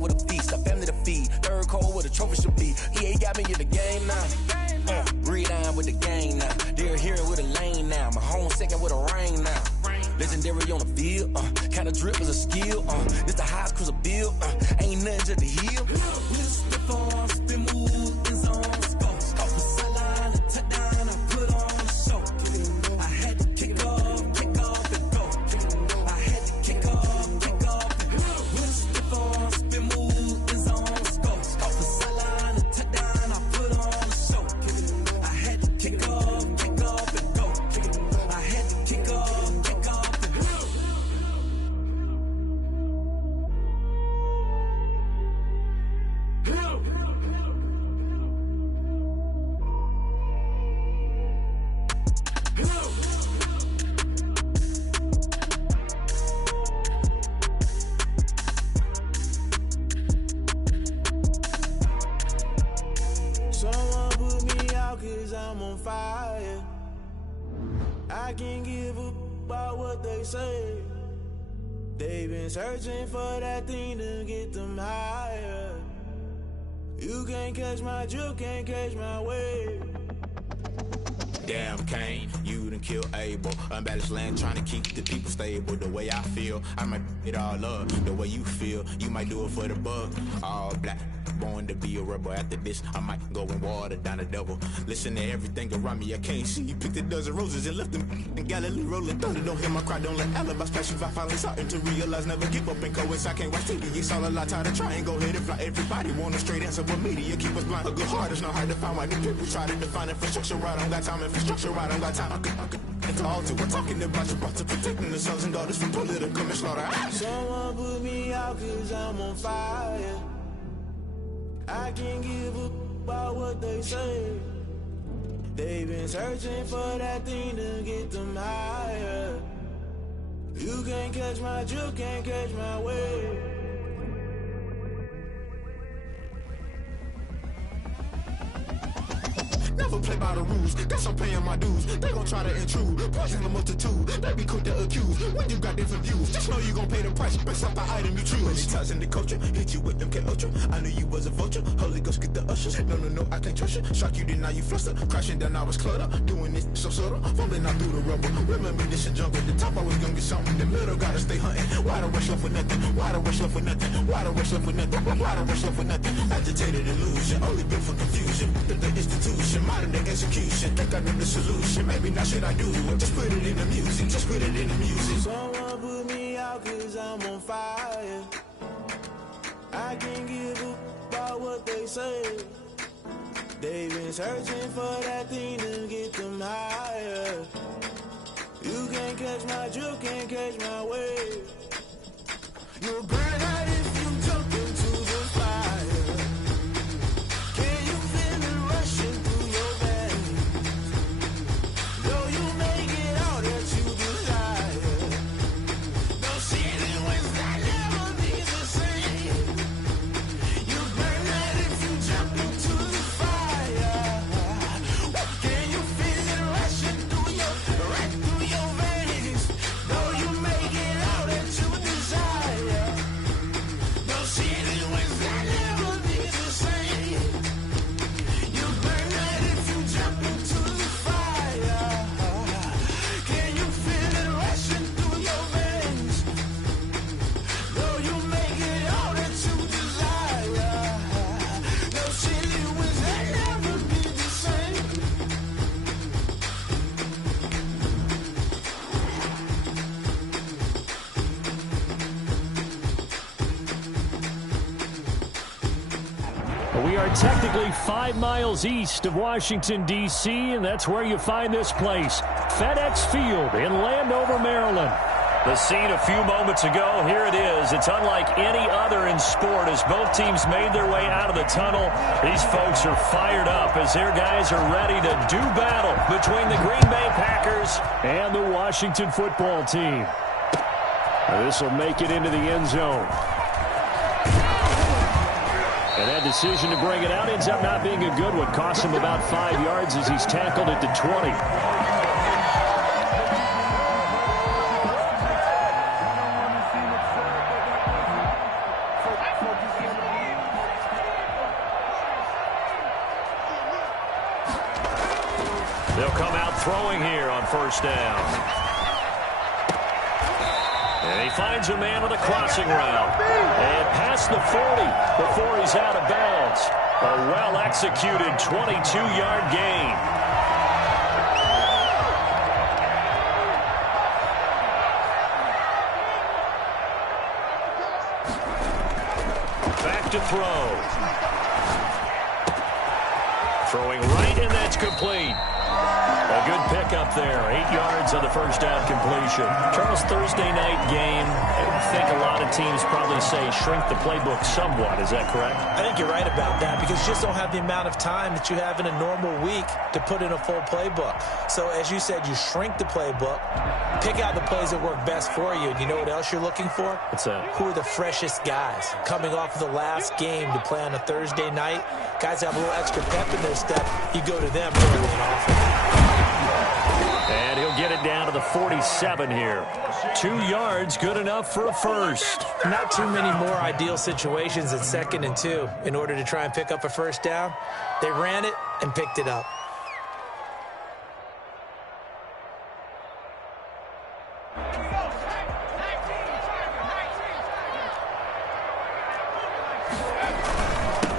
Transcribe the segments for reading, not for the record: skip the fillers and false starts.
out with a feast, a family to feed. Third cold where the trophy should be. EA got me in the game now. Read on with the game now. They're here with a lane now. My home second with a rain now. Legendary on the field, kinda drip is a skill. This the highest cruiser bill, ain't nothing just the hill. We just slip on, spin move, in zone, score. Off the sideline, a touchdown, I put on a show. I had to kick off and go. I had to kick off and go. We just slip on, spin move, in zone, score. Off the sideline, a touchdown, I put on a show. I had to kick off and go. I had to kick off. Someone put me out 'cause I'm on fire. I can't give up about what they say. They've been searching for that thing to get them higher. You can't catch my drift, can't catch my wave. Damn, Kane, you done kill Abel. Unbalanced land trying to keep the people stable. The way I feel, I might it all up. The way you feel, you might do it for the buck. All black, born to be a rebel. After this, I might go and water down the devil. Listen to everything around me, I can't see. You picked a dozen roses and left them in Galilee rolling thunder. Don't hear my cry, don't let alibis pass you. I finally starting to realize, never give up and coincide. Can't watch TV, it's all a lot. Tired of trying, go ahead and fly. Everybody want a straight answer, but media keep us blind. A good heart is not hard to find. Why do people try to define infrastructure right? I don't got time, infrastructure right, I don't got time. I could alter. We're talking about you, about to protecting the sons and daughters from political manslaughter. Someone put me out 'cause I'm on fire. I can't give up about what they say. They've been searching for that thing to get them higher. You can't catch my drift, can't catch my wave. Never play by the rules, guess I'm paying my dues. They gon' try to intrude, poison the multitude. They be quick to accuse when you got different views. Just know you gon' pay the price based off the item you choose. Many times in the culture, hit you with them K Ultra. I knew you was a vulture, Holy Ghost get the ushers. No, I can't trust you. Shock you, then now you fluster. Crashing down, I was cluttered. Doing this so subtle, falling out through the rubble. Remember this in jungle, the top I was gonna get something. The middle gotta stay hunting. Why the rush left for nothing? Why the rush left for nothing? Why the rush left for nothing? Why the rush left for nothing? Agitated illusion, only built for confusion. The institution, modern day execution. Think I know the solution. Maybe now should I do it? Just put it in the music. Just put it in the music. Someone put me out 'cause I'm on fire. I can't give up about what they say. They've been searching for that thing to get them higher. You can't catch my drift, can't catch my wave. You'll burn out if you jump into the fire. Can you feel it rushing through your veins? Though you make it all that you desire. No city was that never be the same. You burn out if you jump into the fire. Can you feel it rushing through your veins? Though you make it all that you desire. No city was that never be the same. You burn out if you jump into the fire. Can you feel it rushing through your veins? Though you make it all that you desire. No city was that never be the same. We are technically 5 miles east of Washington, D.C., and that's where you find this place, FedEx Field in Landover, Maryland. The scene a few moments ago, here it is. It's unlike any other in sport as both teams made their way out of the tunnel. These folks are fired up as their guys are ready to do battle between the Green Bay Packers and the Washington football team. This will make it into the end zone. And that decision to bring it out ends up not being a good one. Cost him about 5 yards as he's tackled at the 20. They'll come out throwing here on first down. And he finds a man with a crossing route. And past the 40 before he's out of bounds. A well-executed 22-yard gain. Back to throw. Throwing right, and that's complete. A good pickup there. 8 yards on the first down completion. Charles, Thursday night game, I think a lot of teams probably say shrink the playbook somewhat. Is that correct? I think you're right about that because you just don't have the amount of time that you have in a normal week to put in a full playbook. So, as you said, you shrink the playbook, pick out the plays that work best for you. And you know what else you're looking for? What's that? Who are the freshest guys coming off of the last game to play on a Thursday night? Guys have a little extra pep in their step. You go to them early and often. And he'll get it down to the 47 here. 2 yards, good enough for a first. Not too many more ideal situations at 2nd and 2 in order to try and pick up a first down. They ran it and picked it up.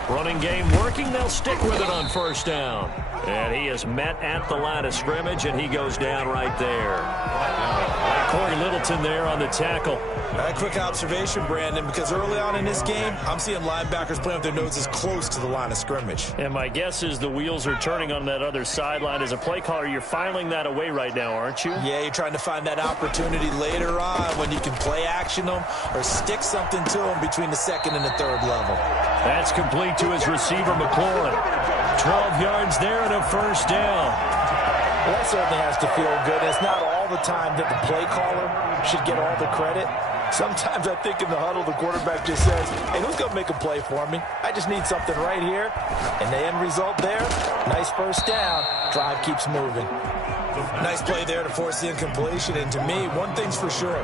Running game working. They'll stick with it on first down. And he is met at the line of scrimmage, and he goes down right there. Corey Littleton there on the tackle. A quick observation, Brandon, because early on in this game, I'm seeing linebackers playing with their noses close to the line of scrimmage. And my guess is the wheels are turning on that other sideline. As a play caller, you're filing that away right now, aren't you? Yeah, you're trying to find that opportunity later on when you can play action them or stick something to them between the 2nd and the 3rd level. That's complete to his receiver, McLaurin. 12 yards there and a first down. Well, that certainly has to feel good. It's not all the time that the play caller should get all the credit. Sometimes I think in the huddle, the quarterback just says, hey, who's going to make a play for me? I just need something right here. And the end result there, nice first down. Drive keeps moving. Nice play there to force the incompletion. And to me, one thing's for sure.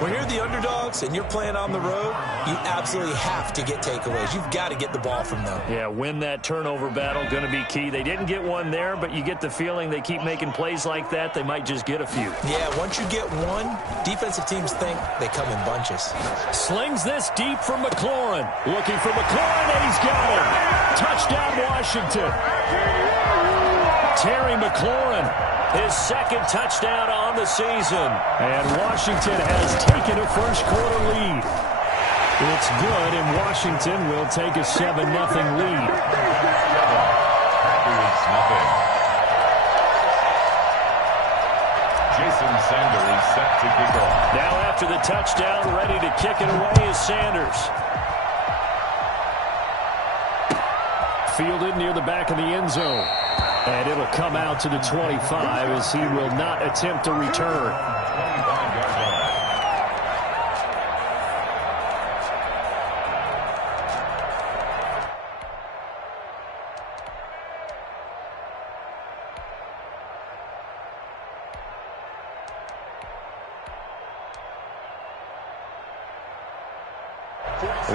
When you're the underdogs and you're playing on the road, you absolutely have to get takeaways. You've got to get the ball from them. Yeah, win that turnover battle, going to be key. They didn't get one there, but you get the feeling they keep making plays like that, they might just get a few. Yeah, once you get one, defensive teams think they come in bunches. Slings this deep for McLaurin. Looking for McLaurin, and he's got him. Touchdown, Washington. Terry McLaurin. His 2nd touchdown on the season. And Washington has taken a first-quarter lead. It's good, and Washington will take a 7-0 lead. Jason Sanders set to kick off. Now after the touchdown, ready to kick it away is Sanders. Fielded near the back of the end zone. And it'll come out to the 25 as he will not attempt to return.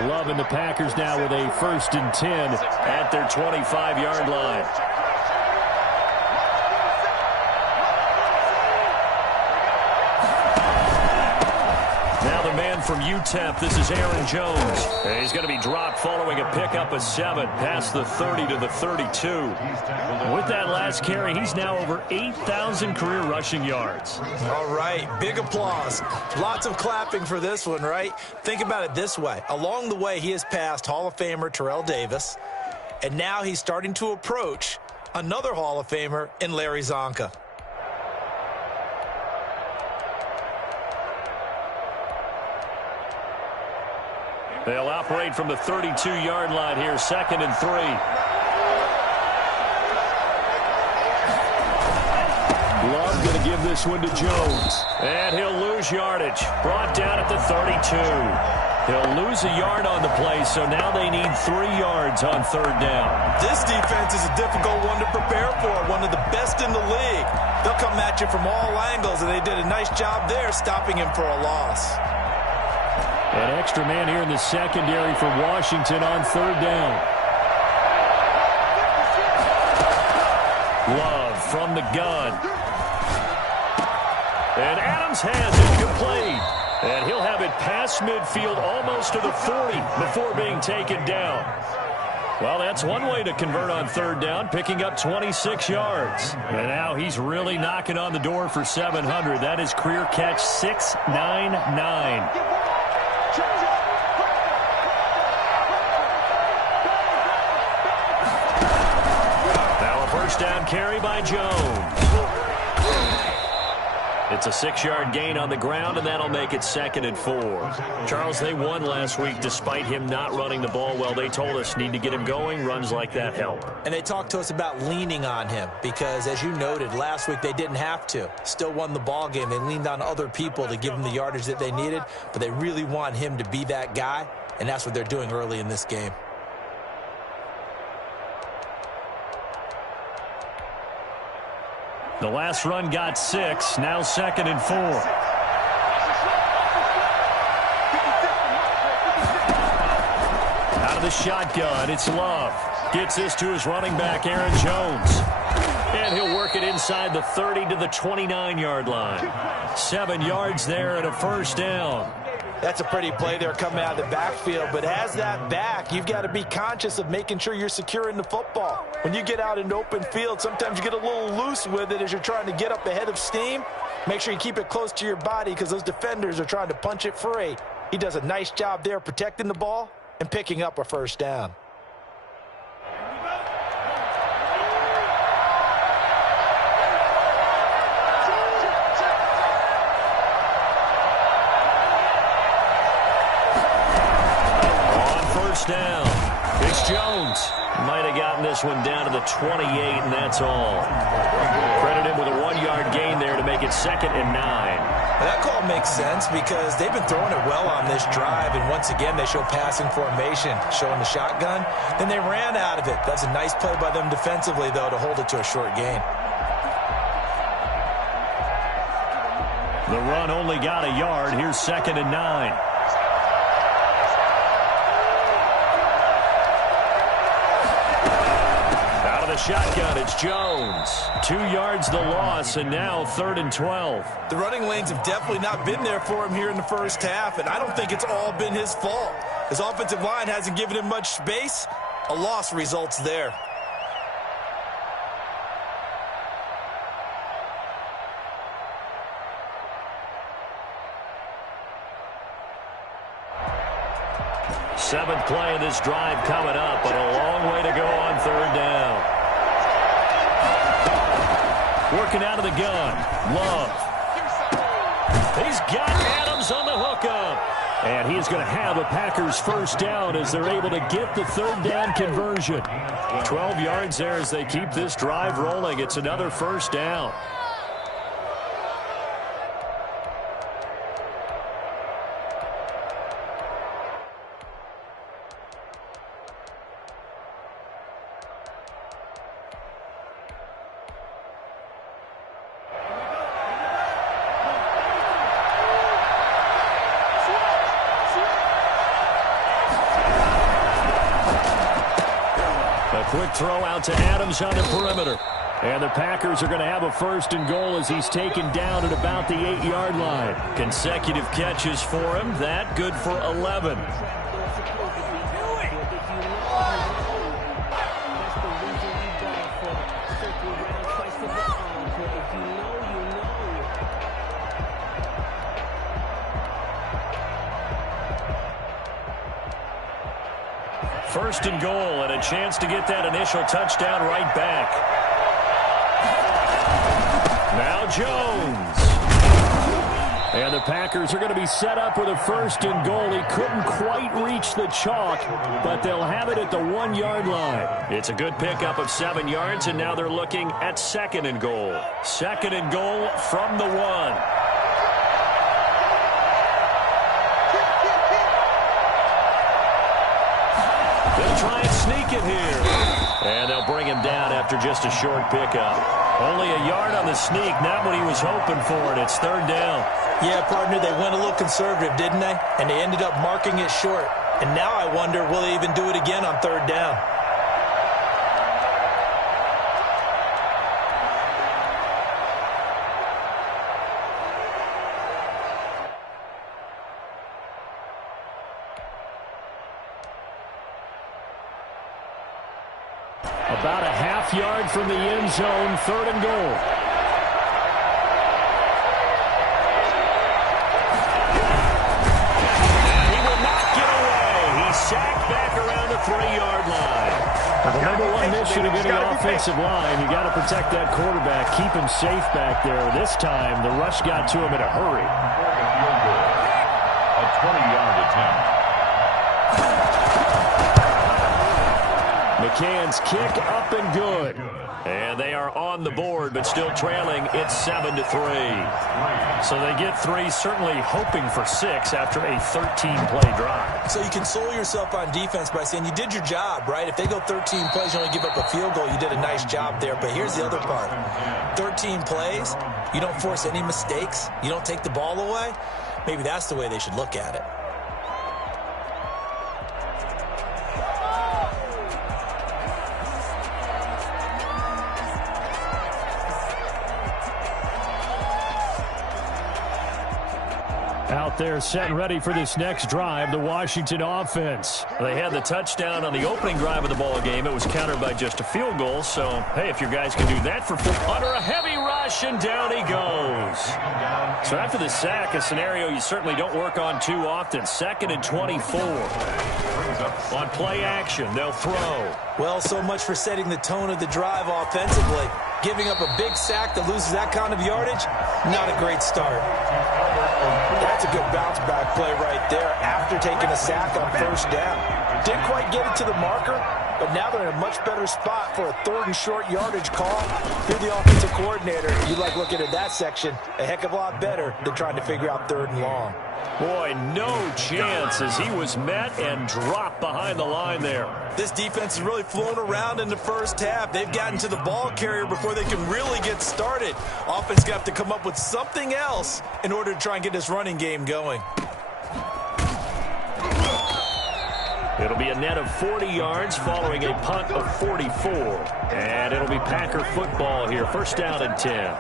Loving the Packers now with a 1st and 10 at their 25-yard line. Now the man from UTEP, this is Aaron Jones. And he's going to be dropped following a pickup of 7 past the 30 to the 32. With that last carry, he's now over 8,000 career rushing yards. All right, big applause. Lots of clapping for this one, right? Think about it this way. Along the way, he has passed Hall of Famer Terrell Davis, and now he's starting to approach another Hall of Famer in Larry Zonka. They'll operate from the 32-yard line here, 2nd and 3. Love going to give this one to Jones. And he'll lose yardage. Brought down at the 32. He'll lose a yard on the play, so now they need 3 yards on 3rd down. This defense is a difficult one to prepare for, one of the best in the league. They'll come at you from all angles, and they did a nice job there stopping him for a loss. An extra man here in the secondary for Washington on 3rd down. Love from the gun. And Adams has it complete. And he'll have it past midfield almost to the 40 before being taken down. Well, that's one way to convert on third down, picking up 26 yards. And now he's really knocking on the door for 700. That is career catch 699. Now a first down carry by Jones. It's a 6-yard gain on the ground, and that'll make it 2nd and 4. Charles, they won last week despite him not running the ball well. They told us need to get him going. Runs like that help. And they talked to us about leaning on him because, as you noted, last week they didn't have to. Still won the ball game. They leaned on other people to give them the yardage that they needed, but they really want him to be that guy, and that's what they're doing early in this game. The last run got 6, now 2nd and 4. Out of the shotgun, it's Love. Gets this to his running back, Aaron Jones. And he'll work it inside the 30 to the 29-yard line. 7 yards there and a first down. That's a pretty play there coming out of the backfield, but as that back, you've got to be conscious of making sure you're securing the football. When you get out in open field, sometimes you get a little loose with it as you're trying to get up ahead of steam. Make sure you keep it close to your body because those defenders are trying to punch it free. He does a nice job there protecting the ball and picking up a first down. Down. It's Jones. Might have gotten this one down to the 28, and that's all. Credit him with a 1-yard gain there to make it 2nd and 9. Well, that call makes sense because they've been throwing it well on this drive, and once again they show passing formation, showing the shotgun. Then they ran out of it. That's a nice play by them defensively, though, to hold it to a short gain. The run only got a yard. Here's 2nd and 9. The shotgun, it's Jones. 2 yards the loss, and now 3rd and 12. The running lanes have definitely not been there for him here in the first half, and I don't think it's all been his fault. His offensive line hasn't given him much space. A loss results there. Seventh play of this drive coming up, but a long way to go on 3rd down. Working out of the gun. Love. He's got Adams on the hookup. And he's going to have a Packers first down as they're able to get the 3rd down conversion. 12 yards there as they keep this drive rolling. It's another first down. Quick throw out to Adams on the perimeter. And the Packers are going to have a 1st and goal as he's taken down at about the 8-yard line. Consecutive catches for him. That good for 11. First and goal, and a chance to get that initial touchdown right back. Now Jones. And the Packers are going to be set up with a 1st and goal. He couldn't quite reach the chalk, but they'll have it at the 1-yard line. It's a good pickup of 7 yards, and now they're looking at 2nd and goal. 2nd and goal from the 1. They'll try and sneak it here. And they'll bring him down after just a short pickup. Only a yard on the sneak, not what he was hoping for, and it's 3rd down. Yeah, partner, they went a little conservative, didn't they? And they ended up marking it short. And now I wonder, will they even do it again on 3rd down? About a half yard from the end zone, 3rd and goal. He will not get away. He's sacked back around the 3-yard line. Well, the number one mission of any offensive line, you got to protect that quarterback, keep him safe back there. This time, the rush got to him in a hurry. A 20-yard attempt. McCann's kick up and good. And they are on the board, but still trailing. It's 7-3. So they get 3, certainly hoping for 6 after a 13-play drive. So you console yourself on defense by saying you did your job, right? If they go 13 plays, you only give up a field goal, you did a nice job there. But here's the other part. 13 plays, you don't force any mistakes, you don't take the ball away. Maybe that's the way they should look at it. Out there set and ready for this next drive, the Washington offense. They had the touchdown on the opening drive of the ball game. It was countered by just a field goal. So, hey, if your guys can do that for under a heavy rush, and down he goes. So after the sack, a scenario you certainly don't work on too often. 2nd and 24. On play action, they'll throw. Well, so much for setting the tone of the drive offensively. Giving up a big sack that loses that kind of yardage, not a great start. That's a good bounce-back play right there after taking a sack on 1st down. Didn't quite get it to the marker, but now they're in a much better spot for a 3rd and short yardage call. If you're the offensive coordinator, you like looking at that section a heck of a lot better than trying to figure out 3rd and long. Boy, no chance as he was met and dropped behind the line there. This defense has really flown around in the first half. They've gotten to the ball carrier before they can really get started. Offense got to come up with something else in order to try and get this running game going. It'll be a net of 40 yards following a punt of 44. And it'll be Packer football here. 1st down and 10.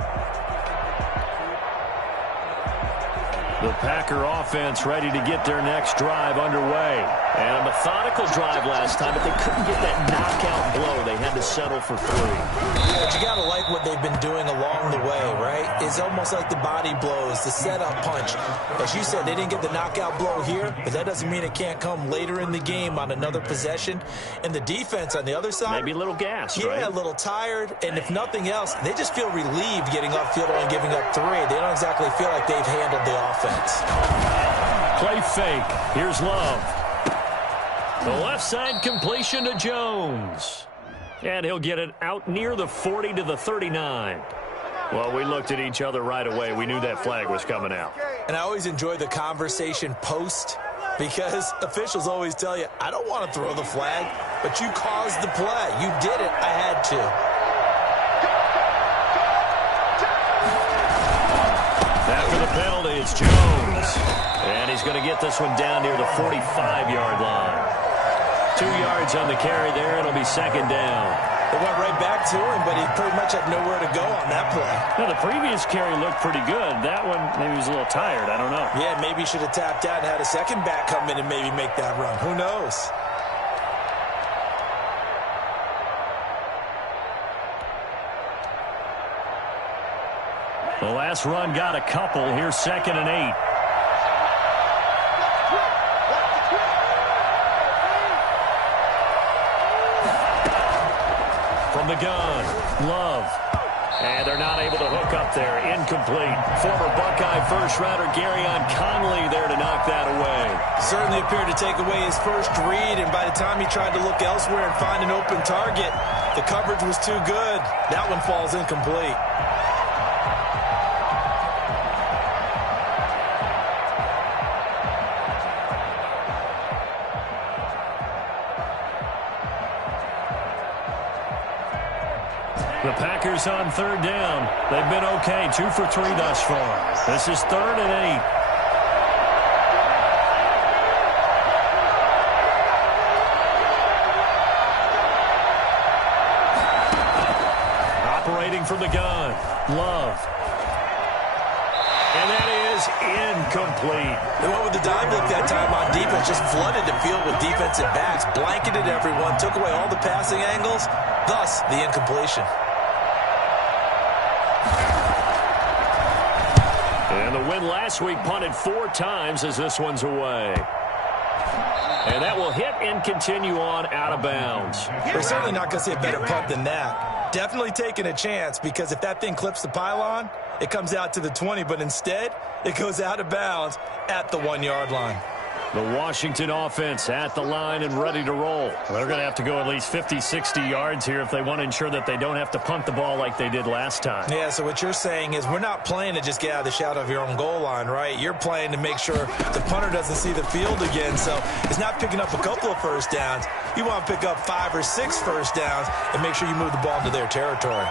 The Packer offense ready to get their next drive underway. And a methodical drive last time, but they couldn't get that knockout blow. They had to settle for 3. Yeah, but you got to like what they've been doing along the way, right? It's almost like the body blows, the setup punch. As you said, they didn't get the knockout blow here, but that doesn't mean it can't come later in the game on another possession. And the defense on the other side, maybe a little gassed, yeah, right? A little tired. And if nothing else, they just feel relieved getting upfield and giving up 3. They don't exactly feel like they've handled the offense. Play fake. Here's Love. The left side completion to Jones. And he'll get it out near the 40 to the 39. Well, we looked at each other right away. We knew that flag was coming out. And I always enjoy the conversation post because officials always tell you, I don't want to throw the flag, but you caused the play. You did it. I had to. After the penalty, it's Jones. And he's going to get this one down near the 45-yard line. 2 yards on the carry there. It'll be 2nd down. They went right back to him, but he pretty much had nowhere to go on that play. Now, the previous carry looked pretty good. That one, maybe he was a little tired. I don't know. Yeah, maybe he should have tapped out and had a second back come in and maybe make that run. Who knows? The last run got a couple. Here's 2nd and 8. From the gun, Love. And they're not able to hook up there. Incomplete. Former Buckeye first-rounder Garyon Conley there to knock that away. Certainly appeared to take away his first read, and by the time he tried to look elsewhere and find an open target, the coverage was too good. That one falls incomplete. The Packers on 3rd down. They've been okay. 2 for 3 thus far. This is 3rd and 8. Operating from the gun. Love. And that is incomplete. They went with the dive look that time on defense, just flooded the field with defensive backs, blanketed everyone, took away all the passing angles, thus the incompletion. And the win last week punted 4 times as this one's away. And that will hit and continue on out of bounds. We're certainly not going to see a better punt than that. Definitely taking a chance, because if that thing clips the pylon, it comes out to the 20, but instead it goes out of bounds at the 1-yard line. The Washington offense at the line and ready to roll. They're going to have to go at least 50, 60 yards here if they want to ensure that they don't have to punt the ball like they did last time. Yeah, so what you're saying is we're not playing to just get out of the shadow of your own goal line, right? You're playing to make sure the punter doesn't see the field again. So it's not picking up a couple of first downs. You want to pick up 5 or 6 first downs and make sure you move the ball into their territory.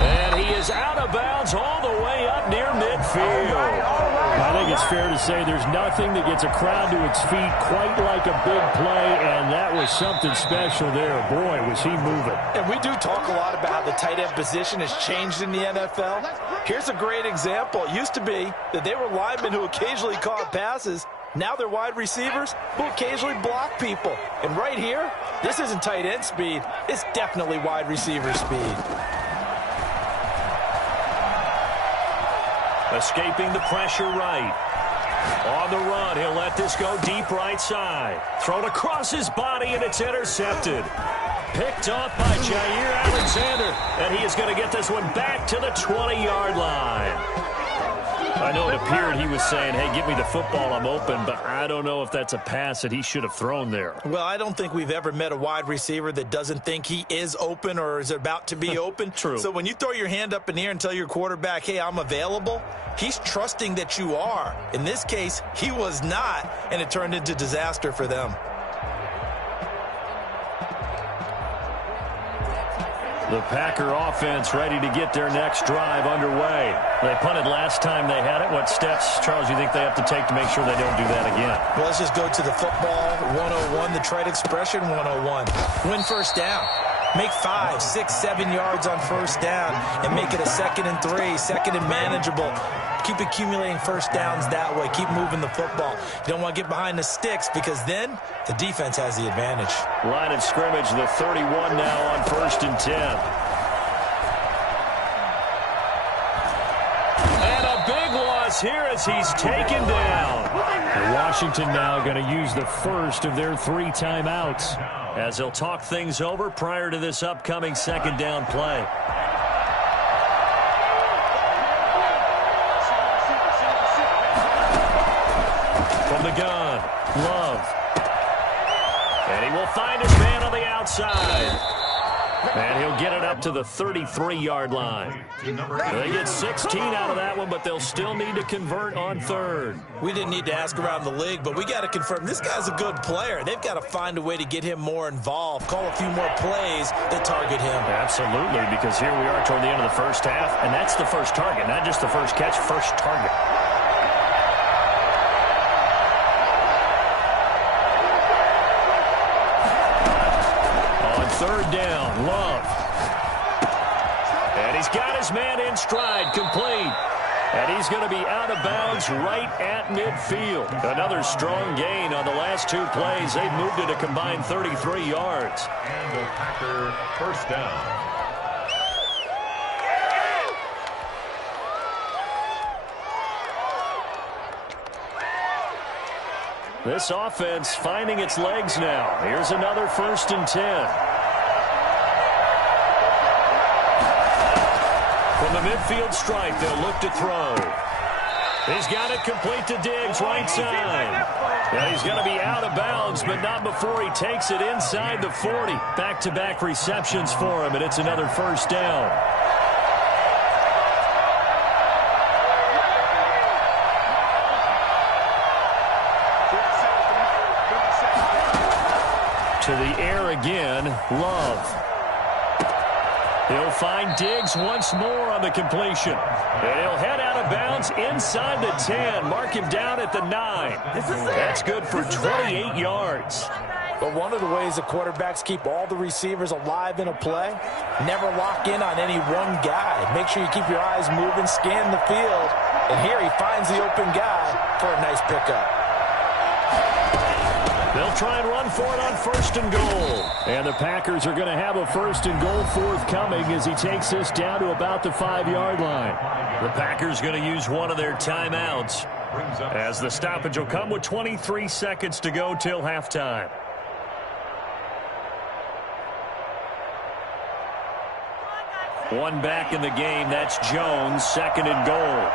And he is out of bounds all the way up near midfield. I think it's fair to say there's nothing that gets a crowd to its feet quite like a big play, and that was something special there. Boy, was he moving. And we do talk a lot about how the tight end position has changed in the NFL. Here's a great example. It used to be that they were linemen who occasionally caught passes. Now they're wide receivers who occasionally block people. And right here, this isn't tight end speed. It's definitely wide receiver speed. Escaping the pressure right. On the run, he'll let this go deep right side. Thrown across his body, and it's intercepted. Picked off by Jair Alexander, and he is going to get this one back to the 20-yard line. I know it appeared he was saying, hey, give me the football, I'm open, but I don't know if that's a pass that he should have thrown there. Well, I don't think we've ever met a wide receiver that doesn't think he is open or is about to be open. True. So when you throw your hand up in the air and tell your quarterback, hey, I'm available, he's trusting that you are. In this case, he was not, and it turned into disaster for them. The Packer offense ready to get their next drive underway. They punted last time they had it. What steps, Charles, you think they have to take to make sure they don't do that again? Well, let's just go to the football 101, the trade expression 101. Win first down. Make 5, 6, 7 yards on first down and make it a 2nd and 3, 2nd and manageable. Keep accumulating first downs that way. Keep moving the football. You don't want to get behind the sticks because then the defense has the advantage. Line of scrimmage, the 31 now on 1st and 10. And a big loss here as he's taken down. And Washington now going to use the first of their 3 timeouts as they'll talk things over prior to this upcoming 2nd down play. From the gun, Love. And he will find his man on the outside. And he'll get it up to the 33-yard line. They get 16 out of that one, but they'll still need to convert on 3rd. We didn't need to ask around the league, but we got to confirm this guy's a good player. They've got to find a way to get him more involved, call a few more plays that target him. Absolutely, because here we are toward the end of the first half, and that's the first target, not just the first catch, first target. On 3rd down, Love. And he's got his man in stride, complete. And he's going to be out of bounds right at midfield. Another strong gain on the last 2 plays. They've moved it a combined 33 yards. And the Packer first down. This offense finding its legs now. Here's another 1st and 10. From the midfield stripe, they'll look to throw. He's got it complete to Diggs, right side. Yeah, he's going to be out of bounds, but not before he takes it inside the 40. Back-to-back receptions for him, and it's another 1st down. To the air again, Love. He'll find Diggs once more on the completion. And he'll head out of bounds inside the 10. Mark him down at the 9. That's good for 28 yards. But one of the ways the quarterbacks keep all the receivers alive in a play, never lock in on any one guy. Make sure you keep your eyes moving, scan the field, And here he finds the open guy for a nice pickup. They'll try and run for it on 1st and goal. And the Packers are going to have a 1st and goal forthcoming as he takes this down to about the 5-yard line. The Packers going to use one of their timeouts as the stoppage will come with 23 seconds to go till halftime. One back in the game. That's Jones, 2nd and goal.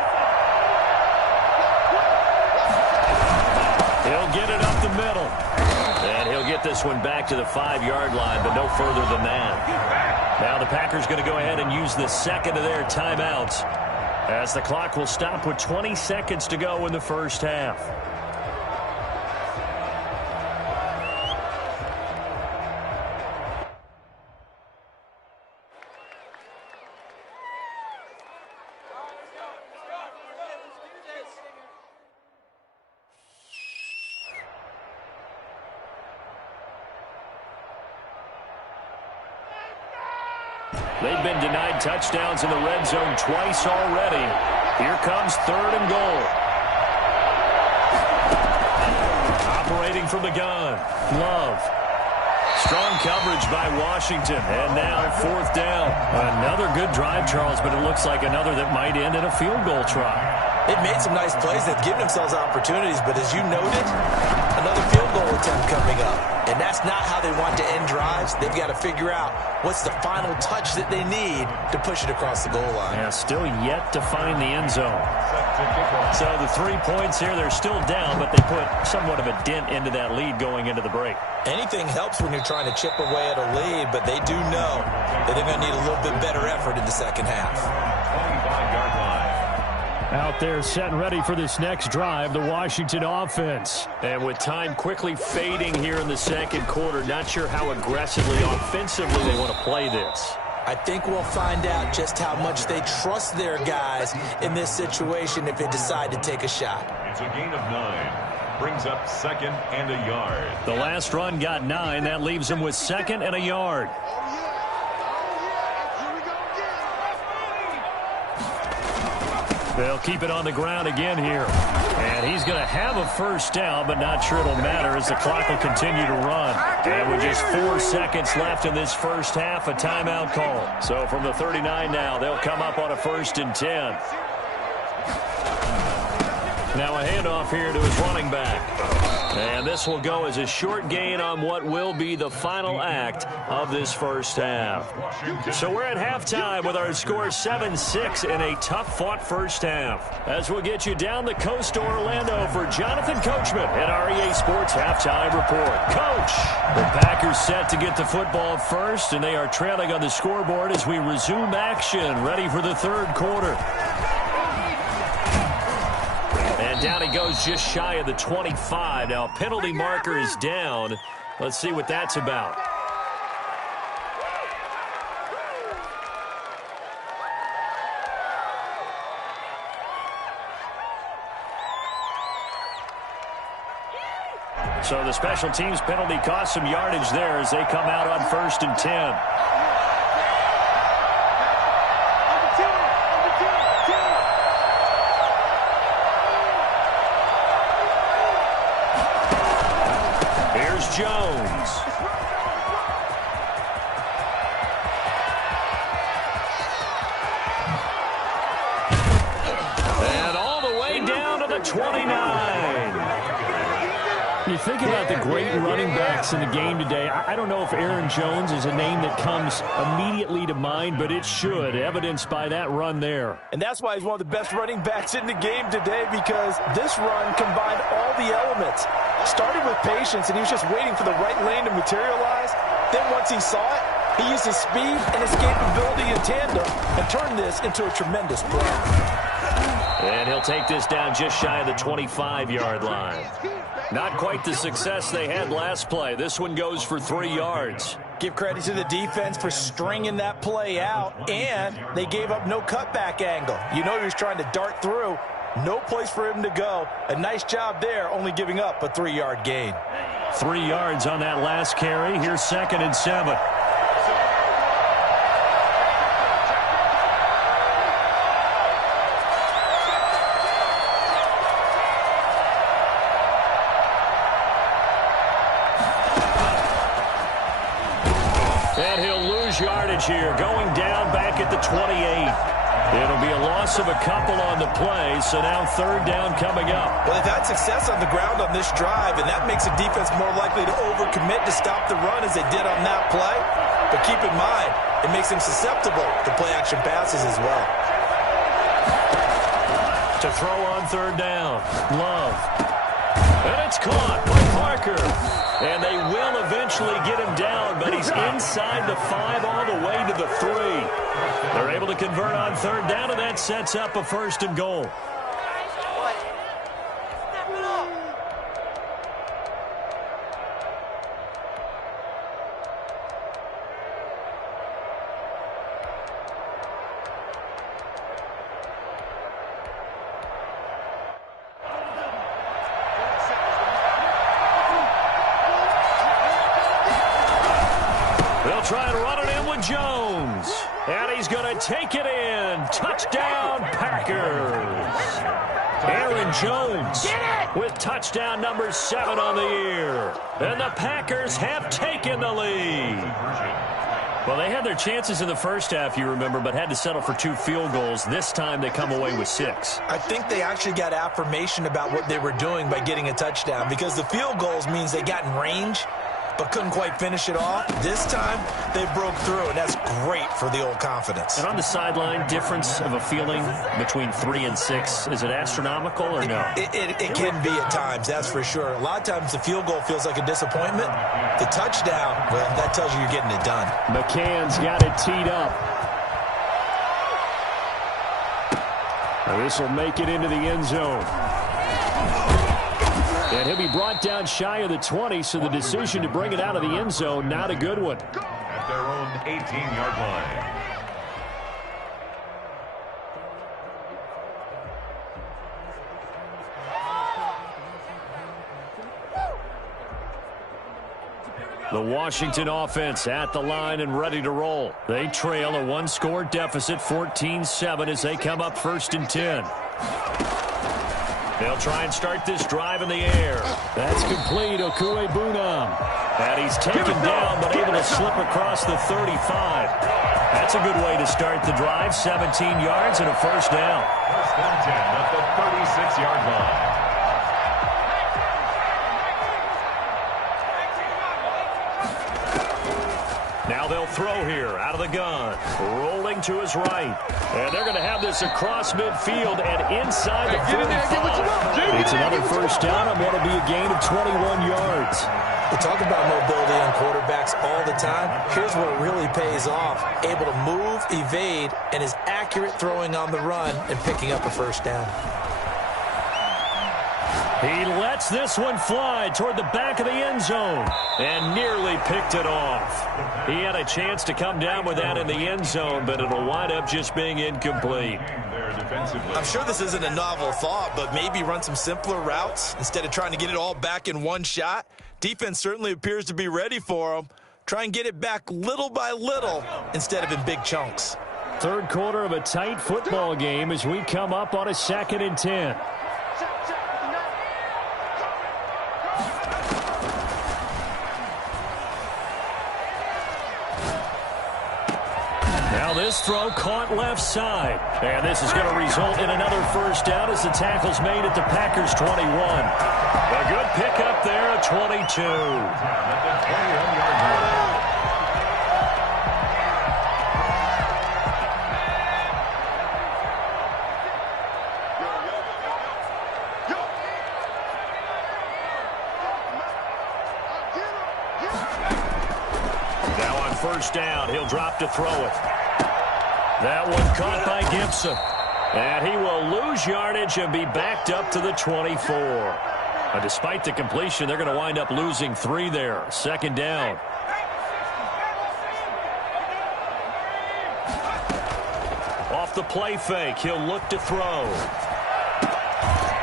He'll get it up the middle. And he'll get this one back to the 5-yard line, but no further than that. Now the Packers going to go ahead and use the second of their timeouts as the clock will stop with 20 seconds to go in the first half. They've been denied touchdowns in the red zone twice already. Here comes 3rd and goal. Operating from the gun, Love. Strong coverage by Washington, and now 4th down. Another good drive, Charles, but it looks like another that might end in a field goal try. They've made some nice plays. They've given themselves opportunities, but as you noted, another field goal attempt coming up. And that's not how they want to end drives. They've got to figure out what's the final touch that they need to push it across the goal line. Yeah, still yet to find the end zone. So the 3 points here, they're still down, but they put somewhat of a dent into that lead going into the break. Anything helps when you're trying to chip away at a lead, but they do know that they're going to need a little bit better effort in the second half. 25-yard line. Out there set and ready for this next drive, the Washington offense. And with time quickly fading here in the second quarter, not sure how aggressively, offensively they want to play this. I think we'll find out just how much they trust their guys in this situation if they decide to take a shot. It's a gain of 9. Brings up 2nd and a yard. The last run got 9. That leaves them with 2nd and a yard. They'll keep it on the ground again here. And he's going to have a 1st down, but not sure it'll matter as the clock will continue to run. And with just 4 seconds left in this first half, a timeout call. So from the 39 now, they'll come up on a 1st and 10. Now a handoff here to his running back. And this will go as a short gain on what will be the final act of this first half. So we're at halftime with our score 7-6 in a tough-fought first half. As we'll get you down the coast to Orlando for Jonathan Coachman at REA Sports Halftime Report. Coach! The Packers set to get the football first, and they are trailing on the scoreboard as we resume action, ready for the 3rd quarter. And down he goes just shy of the 25. Now, penalty marker is down. Let's see what that's about. So the special teams penalty cost some yardage there as they come out on 1st and 10. Jones. And all the way down to the 29. You think about the great running backs in the game today. I don't know if Aaron Jones is a name that comes immediately to mind, but it should, evidenced by that run there. And that's why he's one of the best running backs in the game today, because this run combined all the elements. Started with patience, and he was just waiting for the right lane to materialize. Then once he saw it, he used his speed and escapability in tandem and turned this into a tremendous play. And he'll take this down just shy of the 25-yard line. Not quite the success they had last play. This one goes for 3 yards. Give credit to the defense for stringing that play out, and they gave up no cutback angle. You know he was trying to dart through. No place for him to go. A nice job there, only giving up a 3-yard gain. 3 yards on that last carry. Here's 2nd and 7. And he'll lose yardage here, going down back at the 28. It'll be a loss of a couple on the play, so now third down coming up. Well, they've had success on the ground on this drive, and that makes a defense more likely to overcommit to stop the run as they did on that play. But keep in mind, it makes them susceptible to play-action passes as well. To throw on third down, Love. And it's caught by Parker. And they will eventually get him down, but he's inside the 5 all the way to the 3. They're able to convert on third down, and that sets up a 1st and goal. Try and run it in with Jones. And he's going to take it in. Touchdown, Packers. Aaron Jones with touchdown number 7 on the year. And the Packers have taken the lead. Well, they had their chances in the first half, you remember, but had to settle for 2 field goals. This time they come away with 6. I think they actually got affirmation about what they were doing by getting a touchdown, because the field goals means they got in range but couldn't quite finish it off. This time, they broke through, and that's great for the old confidence. And on the sideline, difference of a feeling between 3 and 6, is it astronomical or no? It can be at times, that's for sure. A lot of times the field goal feels like a disappointment. The touchdown, well, that tells you you're getting it done. McCann's got it teed up. And this will make it into the end zone. And he'll be brought down shy of the 20, so the decision to bring it out of the end zone, not a good one. At their own 18-yard line. The Washington offense at the line and ready to roll. They trail a 1-score deficit, 14-7, as they come up 1st and 10. They'll try and start this drive in the air. That's complete, Okuebunam. And he's taken down, but able to slip across the 35. That's a good way to start the drive. 17 yards and a 1st down. 1st and 10 at the 36-yard line. Now they'll throw here out of the gun. Rolling to his right. And they're going to have this across midfield and inside the 45. It's another 1st down on what will be a gain of 21 yards. We talk about mobility on quarterbacks all the time. Here's where it really pays off. Able to move, evade, and is accurate throwing on the run and picking up a 1st down. He lets this one fly toward the back of the end zone and nearly picked it off. He had a chance to come down with that in the end zone, but it'll wind up just being incomplete. I'm sure this isn't a novel thought, but maybe run some simpler routes instead of trying to get it all back in one shot. Defense certainly appears to be ready for him. Try and get it back little by little instead of in big chunks. 3rd quarter of a tight football game as we come up on a 2nd and 10. Now this throw caught left side. And this is going to result in another 1st down as the tackle's made at the Packers' 21. A good pickup there at 22. At the 21-yard line. Now on 1st down, he'll drop to throw it. That one caught by Gibson. And he will lose yardage and be backed up to the 24. Despite the completion, they're going to wind up losing 3 there. 2nd down. Off the play fake, he'll look to throw.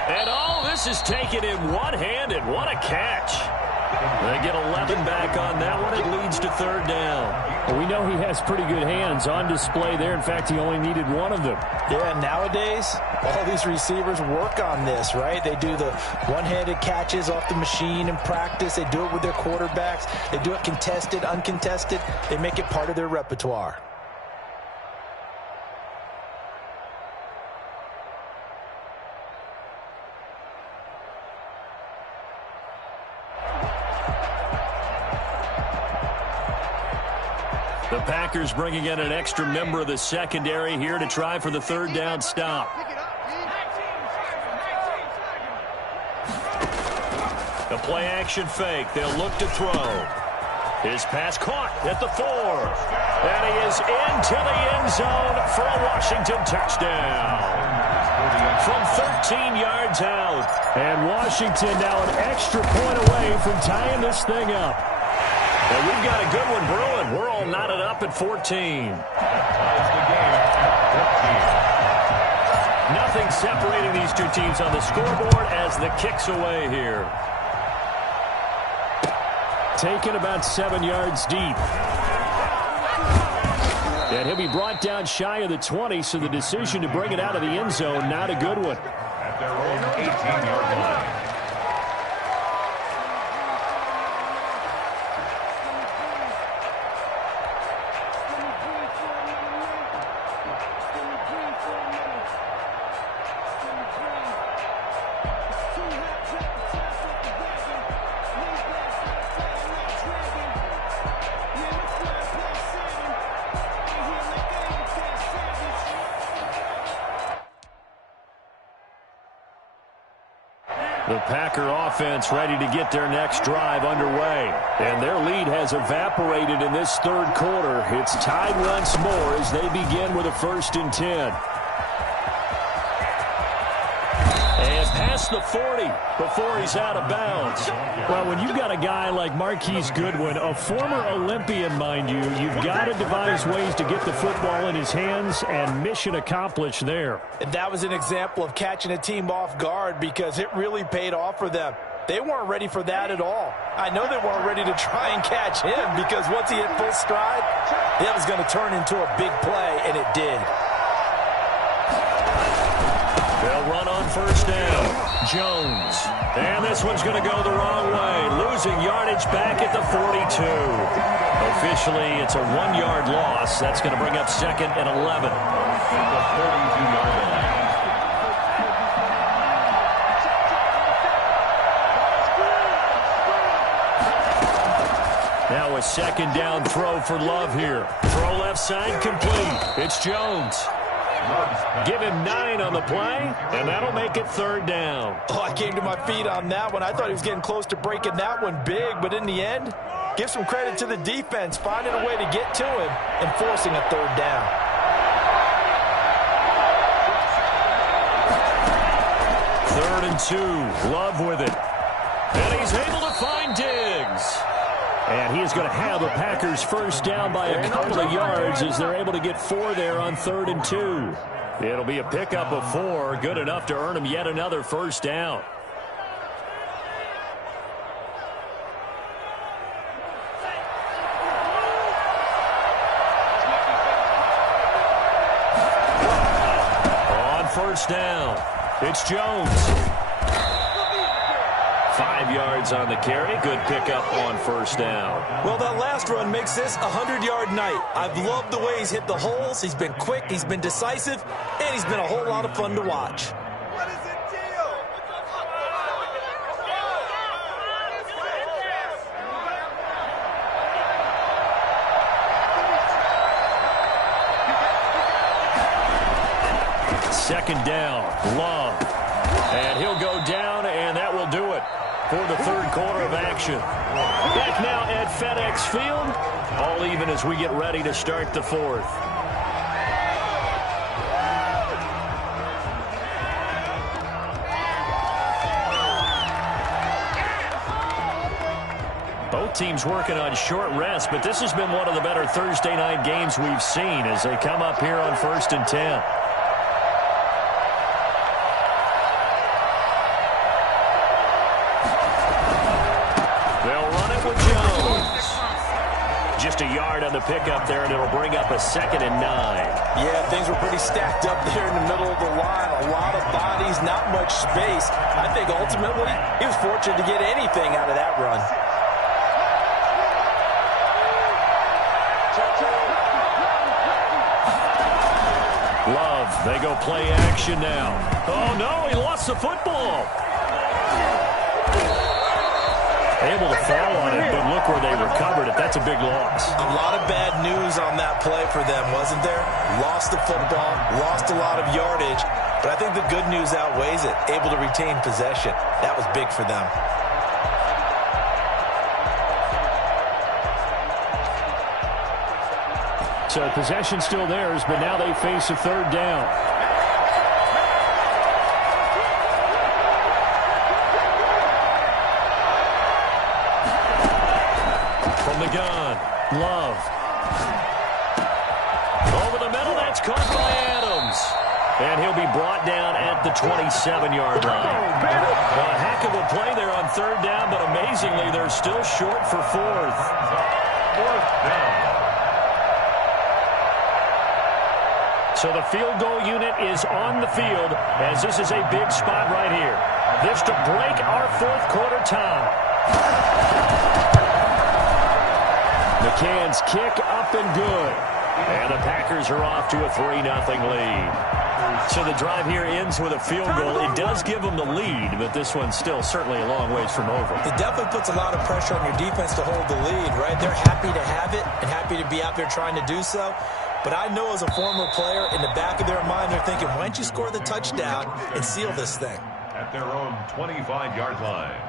And oh, this is taken in one-handed. What a catch. They get 11 back on that one. It leads to 3rd down. Well, we know he has pretty good hands on display there. In fact, he only needed one of them. Yeah, nowadays, all these receivers work on this, right? They do the one-handed catches off the machine in practice. They do it with their quarterbacks. They do it contested, uncontested. They make it part of their repertoire. The Packers bringing in an extra member of the secondary here to try for the third down stop. The play action fake. They'll look to throw. His pass caught at the 4. And he is into the end zone for a Washington touchdown. From 13 yards out. And Washington now an extra point away from tying this thing up. And we've got a good one brewing. We're all knotted up at 14. Nothing separating these two teams on the scoreboard as the kick's away here. Taken about 7 yards deep. And he'll be brought down shy of the 20, so the decision to bring it out of the end zone, not a good one. At their own 18-yard line. The Packer offense ready to get their next drive underway. And their lead has evaporated in this third quarter. It's tied once more as they begin with a 1st and 10. And past the 40 before he's out of bounds. Well, when you've got a guy like Marquise Goodwin, a former Olympian, mind you, you've got to devise ways to get the football in his hands, and mission accomplished there. And that was an example of catching a team off guard because it really paid off for them. They weren't ready for that at all. I know they weren't ready to try and catch him because once he hit full stride, that was going to turn into a big play, and it did. They'll run on 1st down. Jones. And this one's going to go the wrong way. Losing yardage back at the 42. Officially, it's a 1-yard loss. That's going to bring up 2nd and 11. The 42-yard line. Now a 2nd down throw for Love here. Throw left side complete. It's Jones. Give him 9 on the play, and that'll make it 3rd down. Oh, I came to my feet on that one. I thought he was getting close to breaking that one big, but in the end, give some credit to the defense, finding a way to get to him and forcing a 3rd down. Third and 2, Love with it. And he's able to find Diggs. And he is going to have the Packers 1st down by a couple of yards as they're able to get 4 there on 3rd and 2. It'll be a pickup of 4, good enough to earn him yet another 1st down. On 1st down, it's Jones. 5 yards on the carry. Good pickup on 1st down. Well, that last run makes this a 100-yard night. I've loved the way he's hit the holes. He's been quick, he's been decisive, and he's been a whole lot of fun to watch. What is the deal? Second down, Love. And he'll go down, and that will do it for the third quarter of action. Back now at FedEx Field, all even as we get ready to start the fourth. Both teams working on short rest, but this has been one of the better Thursday night games we've seen as they come up here on 1st and 10. Just a yard yard on the pickup there, and it'll bring up a 2nd and 9. Yeah, things were pretty stacked up there in the middle of the line. A lot of bodies, not much space. I think ultimately he was fortunate to get anything out of that run. Love, they go play action now. Oh, no, he lost the football. Able to fall on it, but look where they recovered it. That's a big loss. A lot of bad news on that play for them, wasn't there? Lost the football, lost a lot of yardage, but I think the good news outweighs it. Able to retain possession. That was big for them. So possession still theirs, but now they face a 3rd down. From the gun, Love. Over the middle, that's caught by Adams. And he'll be brought down at the 27-yard line. A heck of a play there on 3rd down, but amazingly, they're still short for 4th. 4th down. So the field goal unit is on the field as this is a big spot right here. This to break our 4th quarter tie. McCann's kick up and good. And the Packers are off to a 3-0 lead. So the drive here ends with a field goal. It does give them the lead, but this one's still certainly a long ways from over. It definitely puts a lot of pressure on your defense to hold the lead, right? They're happy to have it and happy to be out there trying to do so. But I know as a former player, in the back of their mind, they're thinking, why don't you score the touchdown and seal this thing? At their own 25-yard line.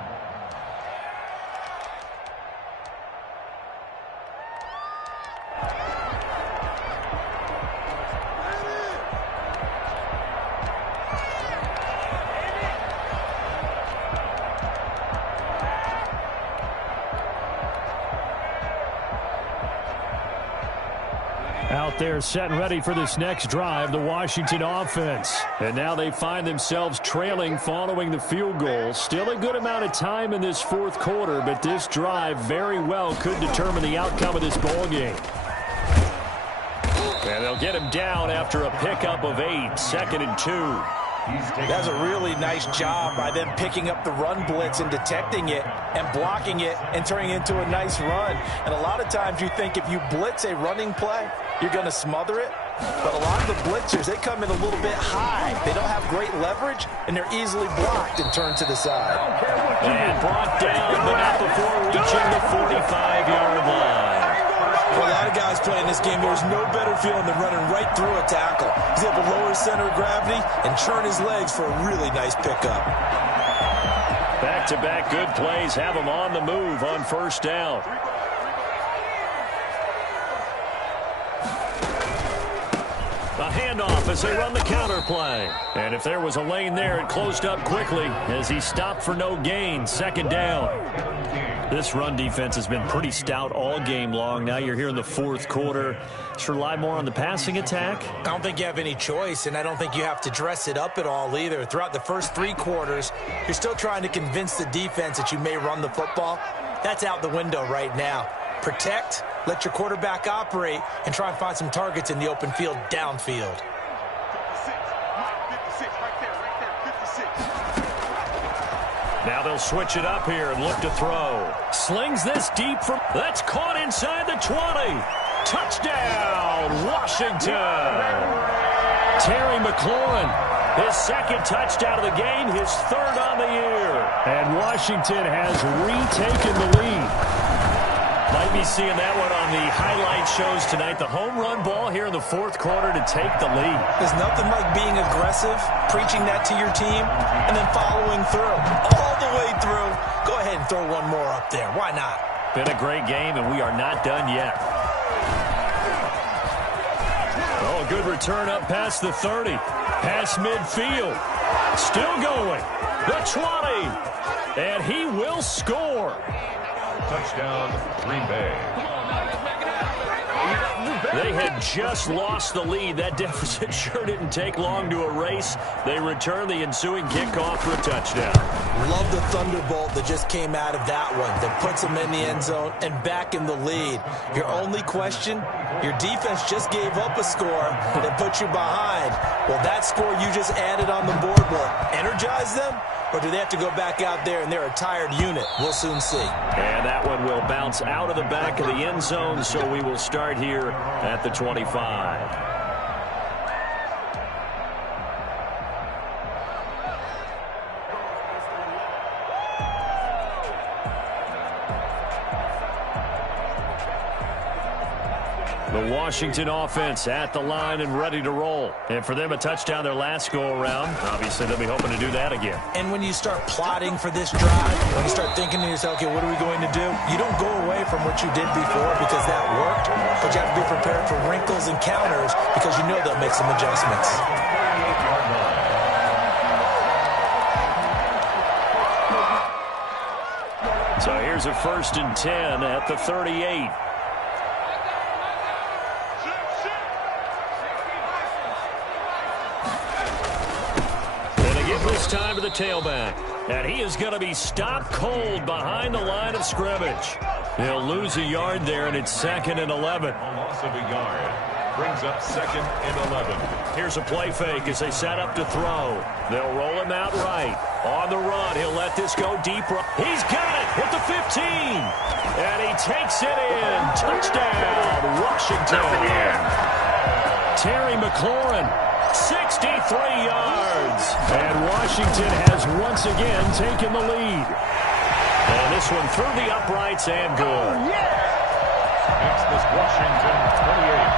Out there set and ready for this next drive, the Washington offense. And now they find themselves trailing following the field goal. Still a good amount of time in this 4th quarter, but this drive very well could determine the outcome of this ball game. And they'll get him down after a pickup of 8, 2nd and 2. That's a really nice job by them picking up the run blitz and detecting it and blocking it and turning it into a nice run. And a lot of times you think if you blitz a running play, you're going to smother it. But a lot of the blitzers, they come in a little bit high. They don't have great leverage, and they're easily blocked and turned to the side. And brought down, but not before reaching the 45-yard line. For a lot of guys playing this game, there's no better feeling than running right through a tackle. He's able to lower his center of gravity and churn his legs for a really nice pickup. Back-to-back good plays have him on the move on 1st down. A handoff as they run the counter play. And if there was a lane there, it closed up quickly as he stopped for no gain. 2nd down. This run defense has been pretty stout all game long. Now you're here in the 4th quarter. Should rely more on the passing attack? I don't think you have any choice, and I don't think you have to dress it up at all either. Throughout the first 3 quarters, you're still trying to convince the defense that you may run the football. That's out the window right now. Protect, let your quarterback operate, and try and find some targets in the open field downfield. Now they'll switch it up here and look to throw. Slings this deep from... That's caught inside the 20. Touchdown, Washington. Terry McLaurin, his 2nd touchdown of the game, his 3rd on the year. And Washington has retaken the lead. Might be seeing that one on the highlight shows tonight. The home run ball here in the 4th quarter to take the lead. There's nothing like being aggressive, preaching that to your team, and then following through. All the way through. Go ahead and throw one more up there. Why not? Been a great game, and we are not done yet. Oh, good return up past the 30. Past midfield. Still going. The 20. And he will score. Touchdown, Green Bay. They had just lost the lead. That deficit sure didn't take long to erase. They return the ensuing kickoff for a touchdown. Love the thunderbolt that just came out of that one that puts them in the end zone and back in the lead. Your only question, your defense just gave up a score that put you behind. Well, that score you just added on the board will energize them, or do they have to go back out there and they're a tired unit? We'll soon see. And that one will bounce out of the back of the end zone, so we will start here at the 25. The Washington offense at the line and ready to roll. And for them, a touchdown their last go-around. Obviously, they'll be hoping to do that again. And when you start plotting for this drive, when you start thinking to yourself, okay, what are we going to do? You don't go away from what you did before because that worked, but you have to be prepared for wrinkles and counters because you know they'll make some adjustments. So here's a 1st and 10 at the 38. This time to the tailback, and he is going to be stopped cold behind the line of scrimmage. He'll lose a yard there, and it's 2nd and 11. Loss of a yard brings up 2nd and 11. Here's a play fake as they set up to throw. They'll roll him out right. On the run, he'll let this go deep. He's got it at the 15, and he takes it in. Touchdown, Washington. Terry McLaurin, 63 yards. And Washington has once again taken the lead. And this one through the uprights and good. Makes this Washington 28.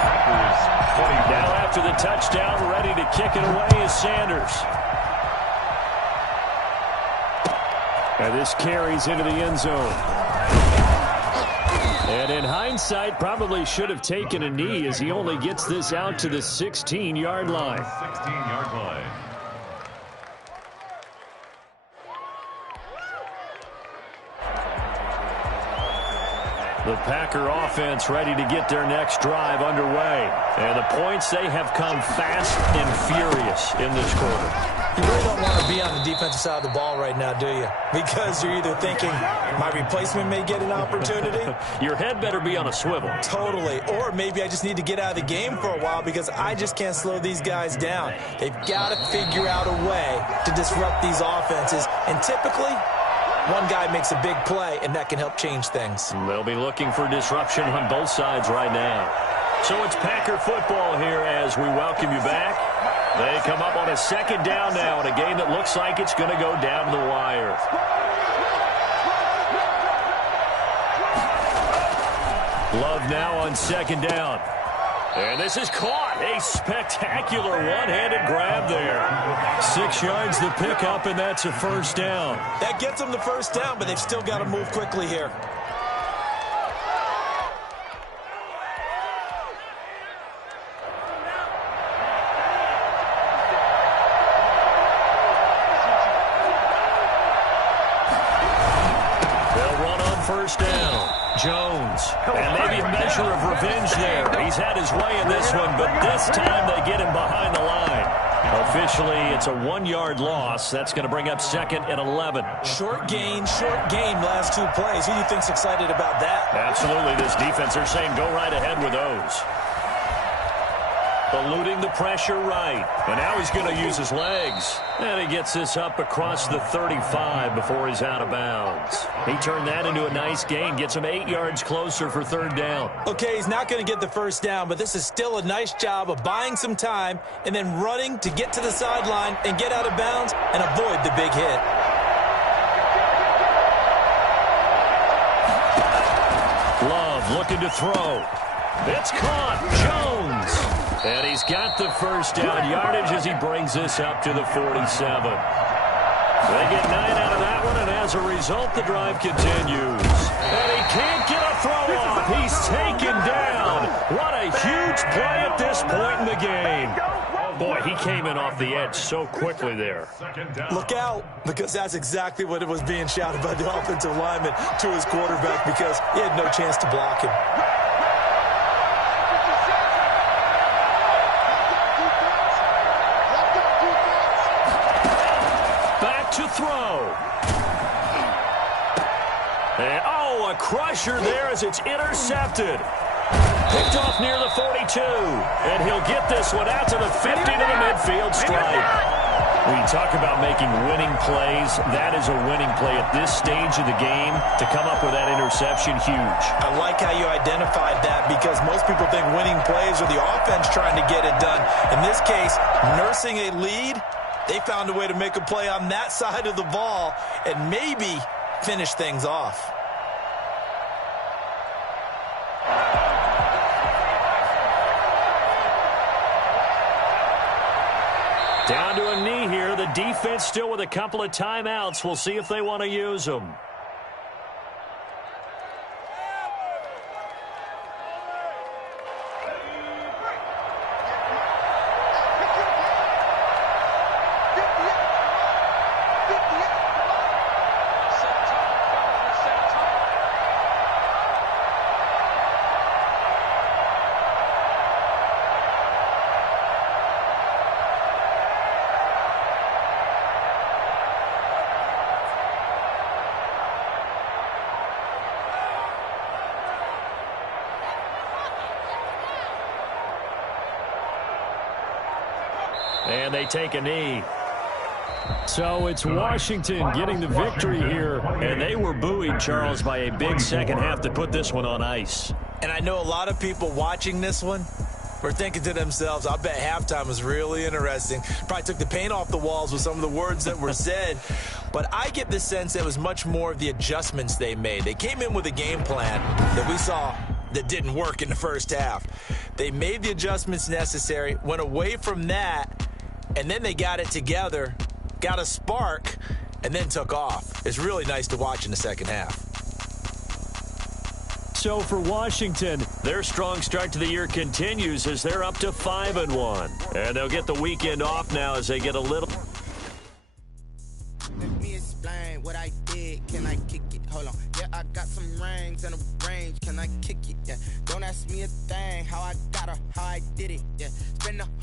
Packers 20. Now after the touchdown, ready to kick it away is Sanders. And this carries into the end zone. And in hindsight, probably should have taken a knee as he only gets this out to the 16-yard line. 16-yard line. The Packer offense ready to get their next drive underway. And the points, they have come fast and furious in this quarter. You really don't want to be on the defensive side of the ball right now, do you? Because you're either thinking, my replacement may get an opportunity. Your head better be on a swivel. Totally. Or maybe I just need to get out of the game for a while because I just can't slow these guys down. They've got to figure out a way to disrupt these offenses. And typically, one guy makes a big play, and that can help change things. They'll be looking for disruption on both sides right now. So it's Packer football here as we welcome you back. They come up on a 2nd down now in a game that looks like it's going to go down to the wire. Love now on 2nd down. And this is caught. A spectacular one-handed grab there. 6 yards to pick up, and that's a 1st down. That gets them the 1st down, but they've still got to move quickly here. They'll run on 1st down. Jones, and maybe a measure of revenge there. He's had his way in this one, but this time they get him behind the line. Officially, it's a 1-yard loss. That's going to bring up 2nd and 11. Short gain last 2 plays. Who do you think's excited about that? Absolutely. This defense, they're saying go right ahead with those. Eluding the pressure right. And now he's going to use his legs. And he gets this up across the 35 before he's out of bounds. He turned that into a nice gain. Gets him 8 yards closer for 3rd down. Okay, he's not going to get the 1st down, but this is still a nice job of buying some time and then running to get to the sideline and get out of bounds and avoid the big hit. Love looking to throw. It's caught. Jones. And he's got the 1st down yardage as he brings this up to the 47. They get 9 out of that one, and as a result, the drive continues. And he can't get a throw off. He's taken down. What a huge play at this point in the game. Boy, he came in off the edge so quickly there. Look out, because that's exactly what it was being shouted by the offensive lineman to his quarterback because he had no chance to block him. pressure there as it's intercepted. Picked off near the 42. And he'll get this one out to the 50 to the midfield stripe. When you talk about making winning plays, that is a winning play at this stage of the game. To come up with that interception, huge. I like how you identified that because most people think winning plays are the offense trying to get it done. In this case, nursing a lead, they found a way to make a play on that side of the ball and maybe finish things off. Down to a knee here. The defense still with a couple of timeouts. We'll see if they want to use them. And they take a knee. So it's Washington getting the victory here. And they were buoyed, Charles, by a big second half to put this one on ice. And I know a lot of people watching this one were thinking to themselves, I bet halftime was really interesting. Probably took the paint off the walls with some of the words that were said. But I get the sense it was much more of the adjustments they made. They came in with a game plan that we saw that didn't work in the first half. They made the adjustments necessary, went away from that, and then they got it together, got a spark, and then took off. It's really nice to watch in the second half. So for Washington, their strong start to the year continues as they're up to 5-1. And they'll get the weekend off now as they get a little... Let me explain what I did. Can I kick it? Hold on. Yeah, I got some rings and a range. Can I kick it? Yeah. Don't ask me a thing. How I got her, how I did it. Yeah. Spend the